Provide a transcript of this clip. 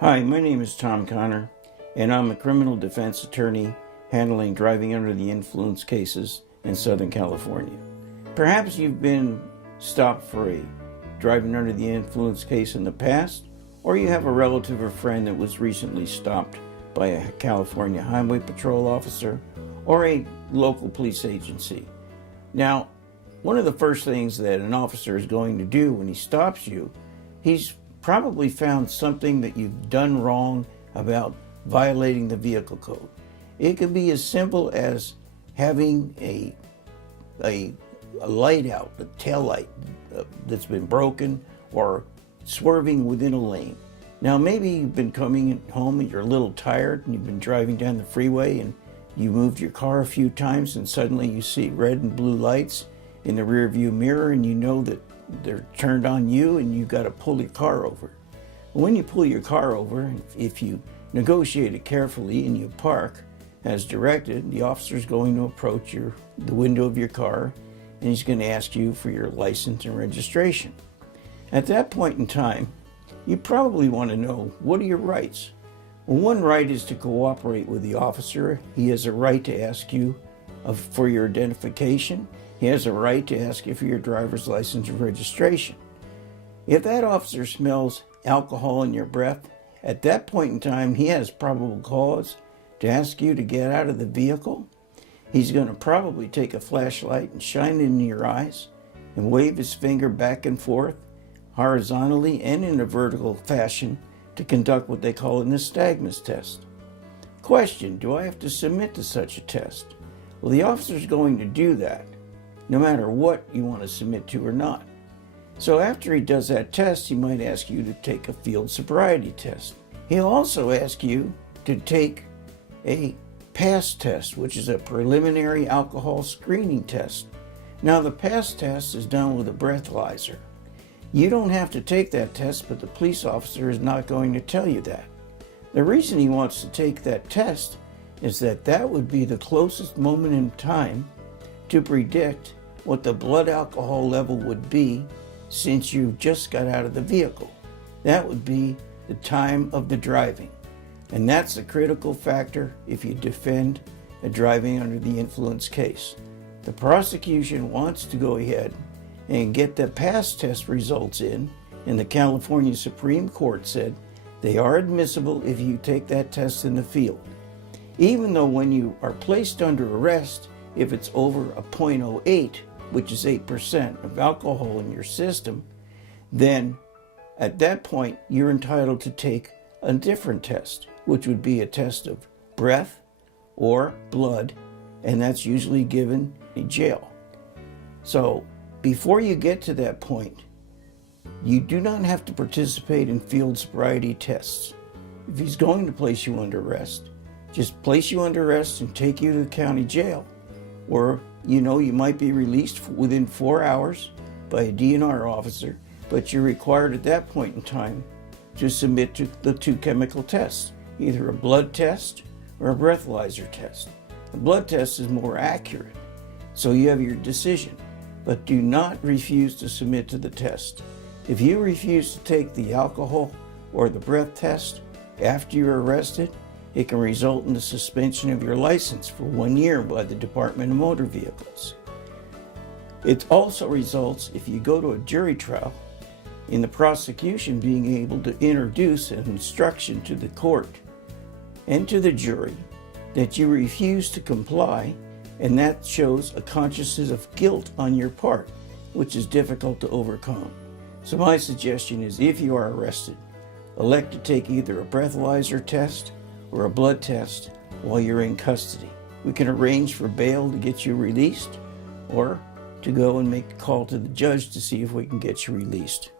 Hi, my name is Tom Connor, and I'm a criminal defense attorney handling driving under the influence cases in Southern California. Perhaps you've been stopped for a driving under the influence case in the past, or you have a relative or friend that was recently stopped by a California Highway Patrol officer or a local police agency. Now, one of the first things that an officer is going to do when he stops you, he's probably found something that you've done wrong about violating the vehicle code. It could be as simple as having a light out, a tail light that's been broken, or swerving within a lane. Now maybe you've been coming home and you're a little tired and you've been driving down the freeway and you moved your car a few times and suddenly you see red and blue lights in the rear view mirror and you know that they're turned on you and you've got to pull your car over. When you pull your car over, if you negotiate it carefully and you park as directed, the officer is going to approach the window of your car and he's going to ask you for your license and registration. At that point in time, you probably want to know, what are your rights? Well, one right is to cooperate with the officer. He has a right to ask you for your identification. He has a right to ask you for your driver's license and registration. If that officer smells alcohol in your breath, at that point in time, he has probable cause to ask you to get out of the vehicle. He's going to probably take a flashlight and shine it into your eyes and wave his finger back and forth, horizontally and in a vertical fashion, to conduct what they call an nystagmus test. Question, do I have to submit to such a test? Well, the officer is going to do that, no matter what you want to submit to or not. So after he does that test, he might ask you to take a field sobriety test. He'll also ask you to take a PASS test, which is a preliminary alcohol screening test. Now the PASS test is done with a breathalyzer. You don't have to take that test, but the police officer is not going to tell you that. The reason he wants to take that test is that would be the closest moment in time to predict what the blood alcohol level would be since you just got out of the vehicle. That would be the time of the driving. And that's a critical factor if you defend a driving under the influence case. The prosecution wants to go ahead and get the PASS test results in, and the California Supreme Court said they are admissible if you take that test in the field. Even though when you are placed under arrest, if it's over a .08, which is 8% of alcohol in your system, then at that point you're entitled to take a different test, which would be a test of breath or blood, and that's usually given in jail. So before you get to that point, you do not have to participate in field sobriety tests. If he's going to place you under arrest, just place you under arrest and take you to the county jail, or you might be released within 4 hours by a DNR officer, but you're required at that point in time to submit to the 2 chemical tests, either a blood test or a breathalyzer test. The blood test is more accurate, so you have your decision, but do not refuse to submit to the test. If you refuse to take the alcohol or the breath test after you're arrested, it can result in the suspension of your license for 1 year by the Department of Motor Vehicles. It also results, if you go to a jury trial, in the prosecution being able to introduce an instruction to the court and to the jury that you refuse to comply, and that shows a consciousness of guilt on your part, which is difficult to overcome. So my suggestion is, if you are arrested, elect to take either a breathalyzer test or a blood test while you're in custody. We can arrange for bail to get you released, or to go and make a call to the judge to see if we can get you released.